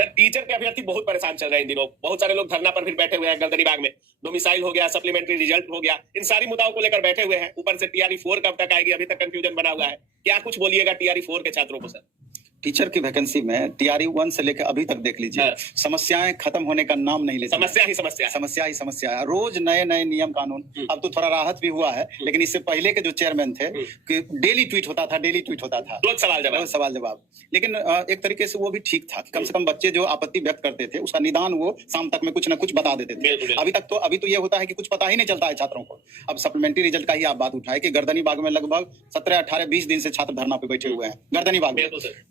Sir teacher के अभ्यर्थी बहुत परेशान चल रहे हैं इन दिनों, बहुत सारे लोग धरना पर फिर बैठे हुए हैं गर्दनीबाग में। डोमिसाइल हो गया, सप्लीमेंट्री रिजल्ट हो गया, इन सारी मुद्दाओं को लेकर बैठे हुए हैं। ऊपर से टीआरई 4 कब तक आएगी, अभी तक कंफ्यूजन बना हुआ है। क्या कुछ बोलिएगा टीआरई 4 के छात्रों को सर? टीचर की वैकेंसी में टीआरई 1 से लेकर अभी तक देख लीजिए, हाँ। समस्याएं खत्म होने का नाम नहीं लेती। समस्या ही समस्या है। रोज नए नए नियम कानून। अब तो थोड़ा राहत भी हुआ है, लेकिन इससे पहले के जो चेयरमैन थे कि डेली ट्वीट होता था, रोज सवाल जवाब। लेकिन एक तरीके से वो भी ठीक था, कम से कम बच्चे जो आपत्ति व्यक्त करते थे उसका निदान वो शाम तक में कुछ न कुछ बता देते थे। अभी तो ये होता है कि कुछ पता ही नहीं चलता है छात्रों को। अब सप्लीमेंट्री रिजल्ट का ही आप बात उठाए कि गर्दनीबाग में लगभग 17, 18, 20 दिन से छात्र धरना पे बैठे हुए हैं गर्दनीबाग में।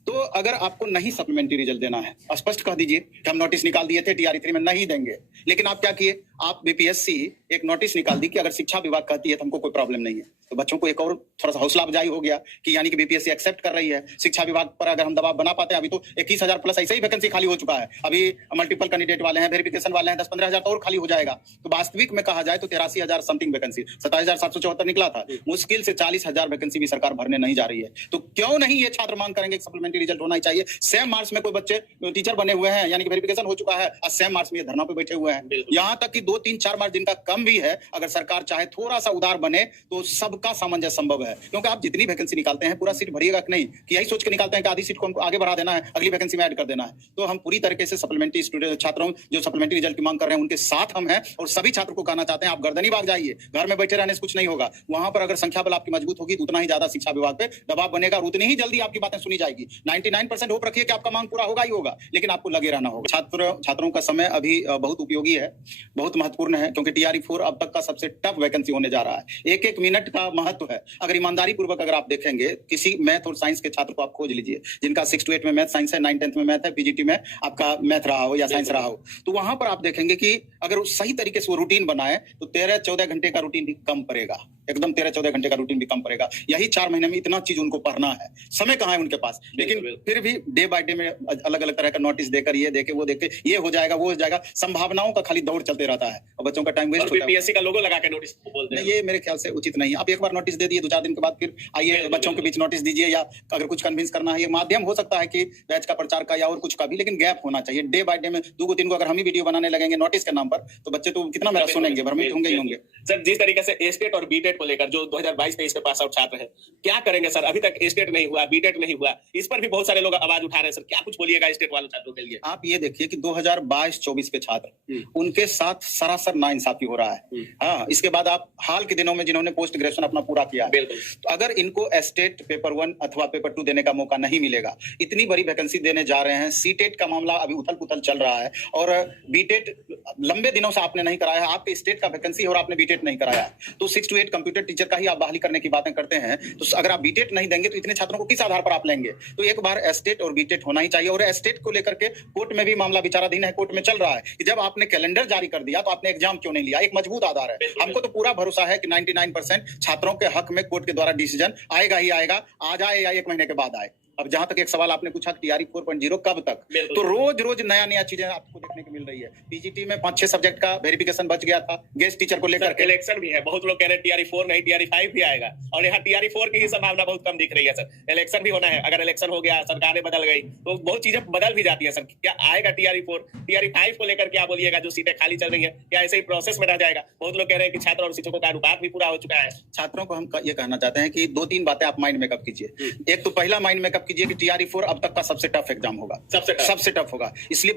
तो अगर आपको नहीं सप्लीमेंट्री रिजल्ट देना है, स्पष्ट कह दीजिए कि हम नोटिस निकाल दिए थे टीआरई 3 में नहीं देंगे। लेकिन आप क्या किए, आप बीपीएससी एक नोटिस निकाल दी कि अगर शिक्षा विभाग कहती है तो हमको कोई प्रॉब्लम नहीं है। तो बच्चों को एक और थोड़ा सा हौसला अफजाई हो गया कि यानी कि बीपीएससी एक्सेप्ट कर रही है। शिक्षा विभाग पर अगर हम दबाव बना पाते हैं, अभी तो 21,000 प्लस ऐसे ही वैकेंसी खाली हो चुका है। अभी मल्टीपल कैंडिडेट वाले हैं, वेरिफिकेशन वाले हैं, 10-15,000 तो और खाली हो जाएगा। तो वास्तविक में कहा जाए तो 83,000 समथिंग वैकेंसी, 27,774 निकला था। मुश्किल से 40,000 वैकेंसी भी सरकार भरने नहीं जा रही है। तो क्यों नहीं ये छात्र मांग करेंगे सप्लीमेंट्री रिजल्ट होना ही चाहिए। सेम मार्क्स में कोई बच्चे टीचर बने हुए हैं, यानी कि वेरिफिकेशन हो चुका है, और सेम मार्क्स में धरना पे बैठे हुए हैं। यहाँ तक कि 2, 3, 4 मार्क्स जिनका कम भी है, अगर सरकार चाहे थोड़ा सा उदार बने तो सबका सामंजस्य संभव है। क्योंकि आप जितनी वैकेंसी निकालते हैं पूरा सीट भरिएगा कि नहीं, कि यही सोच के निकालते हैं कि आधी सीट को हमको आगे बढ़ा देना है, अगली वैकेंसी में ऐड कर देना है। तो हम पूरी तरीके से सप्लीमेंट्री स्टूडेंट छात्रों जो सप्लीमेंट्री रिजल्ट की मांग कर रहे हैं उनके साथ हम हैं। और सभी छात्रों को कहना चाहते हैं आप गर्दनीबाग जाइए, घर में बैठे रहने से कुछ नहीं होगा। वहां पर अगर संख्या बल आपकी मजबूत होगी तो उतना ही ज्यादा शिक्षा विभाग पे दबाव बनेगा और उतनी ही जल्दी आपकी बातें सुनी जाएगी। 99% होप रखिए कि आपका मांग पूरा होगा ही होगा, लेकिन आपको लगे रहना होगा। छात्रों का समय अभी बहुत उपयोगी है, बहुत महत्वपूर्ण है, क्योंकि टीआरई 4 अब तक का सबसे टफ वैकेंसी होने जा रहा है। एक एक मिनट का महत्व है। अगर ईमानदारी पूर्वक अगर आप देखेंगे, किसी मैथ और साइंस के छात्र को आप खोज लीजिए जिनका 6 to 8 में मैथ साइंस है, 9, 10 में मैथ है, पीजीटी में आपका मैथ रहा हो या साइंस रहा हो, तो वहां पर आप देखेंगे कि अगर सही तरीके से वो रूटीन बनाए तो 13-14 घंटे का रूटीन भी कम पड़ेगा, एकदम 13-14 घंटे का रूटीन भी कम पड़ेगा। यही 4 महीने में इतना चीज उनको पढ़ना है, समय कहाँ है उनके पास। लेकिन फिर भी डे बाय डे में अलग अलग तरह का नोटिस देकर ये देखे वो देखे, ये हो जाएगा वो हो जाएगा, संभावनाओं का खाली दौड़ चलते रहता है और बच्चों का टाइम वेस्ट होता है। बीपीएससी का लोगो लगा के नोटिस बोलते हैं, ये मेरे ख्याल से उचित नहीं है। आप एक बार नोटिस दे दिए, 2-4 दिन के बाद फिर आइए बच्चों के बीच नोटिस दीजिए, या अगर कुछ कन्विंस करना है, ये माध्यम हो सकता है कि बैच का प्रचार का या और कुछ का भी, लेकिन गैप होना चाहिए। डे बाय डे में 2-3 को अगर हम ही वीडियो बनाने लगेंगे नोटिस के नाम पर तो बच्चे तो कितना मेरा सुनेंगे, भ्रमित होंगे ही होंगे। सर जिस तरीके से एस्टेट और बीटेट को लेकर जो 2022-23 के पास आउट छात्र हैं, क्या करेंगे सर? अभी तक एस्टेट नहीं हुआ, बीटेट नहीं हुआ, इस पर भी बहुत सारे लोग आवाज उठा रहे हैं। सर क्या कुछ बोलिएगा एस्टेट वाले छात्रों के लिए? आप ये देखिए कि 2022-24 के छात्र, उनके साथ सरासर नाइंसाफी हो रहा है। हाँ, इसके बाद आप हाल के दिनों में जिन्होंने पोस्ट ग्रेजुएशन अपना पूरा किया है, तो अगर इनको एस्टेट पेपर 1 अथवा पेपर 2 देने का मौका नहीं मिलेगा, इतनी बड़ी वैकेंसी देने जा रहे हैं। सीटेट का मामला अभी उथल पुथल चल रहा है और बीटेट लंबे दिनों से आपने नहीं कराया है, आपके स्टेट का वैकेंसी और आपने बीटेट नहीं कराया है, तो 6 to 8 कंप्यूटर टीचर का ही आप बहाली करने की बातें करते हैं। तो अगर आप बीटेट नहीं देंगे तो इतने छात्रों को किस आधार पर आप लेंगे? तो एक बार एस्टेट और बीटेट होना ही चाहिए। और एस्टेट को लेकर के कोर्ट में भी मामला विचाराधीन है, कोर्ट में चल रहा है कि जब आपने कैलेंडर जारी कर दिया तो आपने एग्जाम क्यों नहीं लिया? एक मजबूत आधार है। हमको तो पूरा भरोसा है कि 99% छात्रों के हक में कोर्ट के द्वारा डिसीजन आएगा ही आएगा, आ जाए या 1 महीने के बाद आए। अब जहां तक एक सवाल आपने पूछा टीआरई 4.0 कब तक, तो रोज नया चीजें आपको देखने को मिल रही है। पीजीटी में 5-6 सब्जेक्ट का वेरिफिकेशन बच गया था गेस्ट टीचर को लेकर के। इलेक्शन भी है, बहुत लोग कह रहे हैं टीआरई 4 नहीं टीआरई 5 भी आएगा, और यहाँ टीआरई 4 की ही संभावना बहुत कम दिख रही है सर। इलेक्शन भी होना है, अगर इलेक्शन हो गया, सरकारें बदल गई तो बहुत चीजें बदल भी जाती है सर। क्या आएगा टीआरई 4? टीआरई 5 को लेकर क्या बोलिएगा? जो सीटें खाली चल रही है, क्या ऐसे ही प्रोसेस में रह जाएगा? बहुत लोग कह रहे हैं कि छात्र और शिक्षकों का अनुपात भी पूरा हो चुका है। छात्रों को हम ये कहना चाहते हैं कि 2-3 बातें आप माइंड मेकअप कीजिए। एक तो पहला माइंड मेकअप कीजिए कि टीआरई 4 अब तक का सबसे टफ एग्जाम होगा, सबसे टफ होगा। इसलिए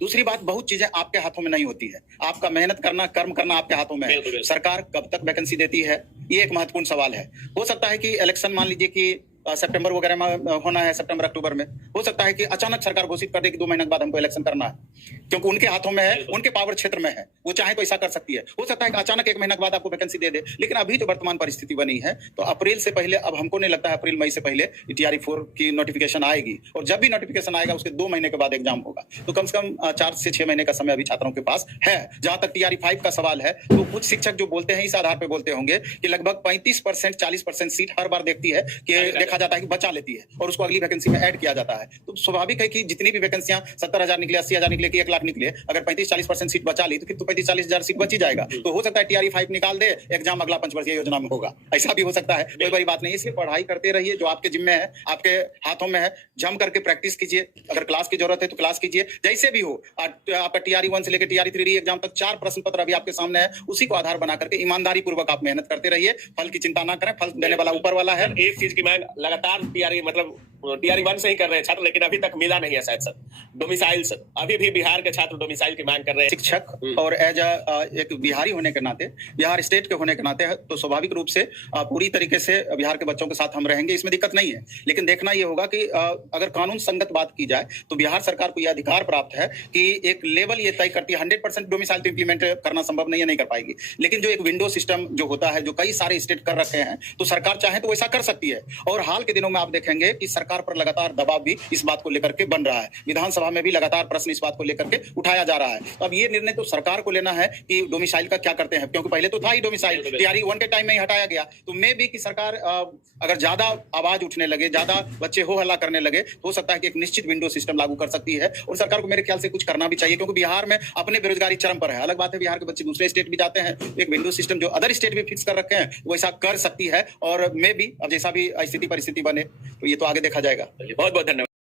दूसरी बात, बहुत चीजें आपके हाथों में नहीं होती है। आपका मेहनत करना, कर्म करना आपके हाथों में है। सरकार कब तक वैकेंसी देती है, ये एक महत्वपूर्ण सवाल है। हो सकता है कि इलेक्शन मान लीजिए कि सितंबर वगैरह में होना है, सितंबर अक्टूबर में हो सकता है कि अचानक सरकार घोषित कर दे कि 2 महीने के बाद हमको इलेक्शन करना है, क्योंकि उनके हाथों में है, उनके पावर क्षेत्र में है, वो चाहे तो ऐसा कर सकती है। हो सकता है कि अचानक 1 महीने के बाद आपको वैकेंसी दे दे, लेकिन अभी जो वर्तमान परिस्थिति बनी है तो अप्रैल से पहले, अब हमको नहीं लगता है अप्रैल मई से पहले टीआरई 4 की नोटिफिकेशन आएगी। और जब भी नोटिफिकेशन आएगा उसके 2 महीने के बाद एग्जाम होगा, तो कम से कम 4 से 6 महीने का समय अभी छात्रों के पास है। जहां तक टीआरई 5 का सवाल है, तो कुछ शिक्षक जो बोलते हैं इस आधार पर बोलते होंगे कि लगभग 35%, 40% सीट हर बार देखती है कि देखा जाता है कि बचा लेती है और उसको अगली वैकेंसी में ऐड किया जाता है। तो स्वाभाविक है कि जितनी भी वैकेंसियां 70,000 निकले, 80,000 निकले कि 1 लाख निकले, अगर 35-40% सीट बचा ली तो फिर तो 35-40,000 सीट बची जाएगा। तो हो सकता है TRE 5 निकाल दे, एग्जाम अगला पंचवर्षीय योजना में होगा, ऐसा भी हो सकता है। कोई बड़ी बात नहीं, इसलिए पढ़ाई करते रहिए, जो आपके जिम्मे है, आपके हाथों में है, जम करके प्रैक्टिस कीजिए। अगर क्लास की जरूरत है तो क्लास कीजिए, जैसे भी हो। आपका TRE 1 से लेकर TRE 3 एग्जाम तक 4 प्रश्न पत्र अभी आपके सामने है, उसी को आधार बना करके ईमानदारी पूर्वक आप मेहनत करते रहिए। फल की चिंता ना करें, फल देने वाला ऊपर वाला है। एक चीज की मांग लगातार TRE मतलब TRE 1 से ही कर रहे हैं छात्र, लेकिन अभी तक मिला नहीं है शायद सर डोमिसाइल सर। अभी भी बिहार के छात्र डोमिसाइल की मांग कर रहे हैं। शिक्षक और एज एक बिहारी होने के नाते, बिहार स्टेट के होने के नाते, तो स्वाभाविक रूप से पूरी तरीके से बिहार के बच्चों के साथ हम रहेंगे, इसमें दिक्कत नहीं है। लेकिन देखना ये होगा कि अगर कानून संगत बात की जाए तो बिहार सरकार को यह अधिकार प्राप्त है कि एक लेवल ये तय करती है। 100% डोमिसाइल तो इंप्लीमेंट करना संभव नहीं है, नहीं कर पाएगी, लेकिन जो एक विंडो सिस्टम जो होता है, जो कई सारे स्टेट कर रखे हैं, तो सरकार चाहे तो वैसा कर सकती है। और हाल के दिनों में आप देखेंगे कि सरकार पर लगातार दबाव भी इस बात को लेकर के बन रहा है। विधानसभा में भी लगातार प्रश्न इस बात को लेकर के उठाया जा रहा है। तो अब ये निर्णय तो सरकार को लेना है कि डोमिसाइल का क्या करते हैं, क्योंकि पहले तो था ही डोमिसाइल, TRE 1 के टाइम में ही हटाया गया। तो मे भी कि सरकार अगर ज्यादा आवाज उठने लगे, ज्यादा बच्चे हो हल्ला करने लगे, तो हो सकता है कि एक निश्चित विंडो सिस्टम लागू कर सकती है। और सरकार को मेरे ख्याल से कुछ करना भी चाहिए, क्योंकि बिहार में अपने बेरोजगारी चरम पर है। अलग बात है बिहार के बच्चे दूसरे स्टेट भी जाते हैं, एक विंडो सिस्टम जो अदर स्टेट भी फिक्स कर रखे हैं वैसा कर सकती है। और मे भी अब जैसा भी स्थिति परिस्थिति बने तो ये तो आगे देखा जाएगा। बहुत बहुत धन्यवाद।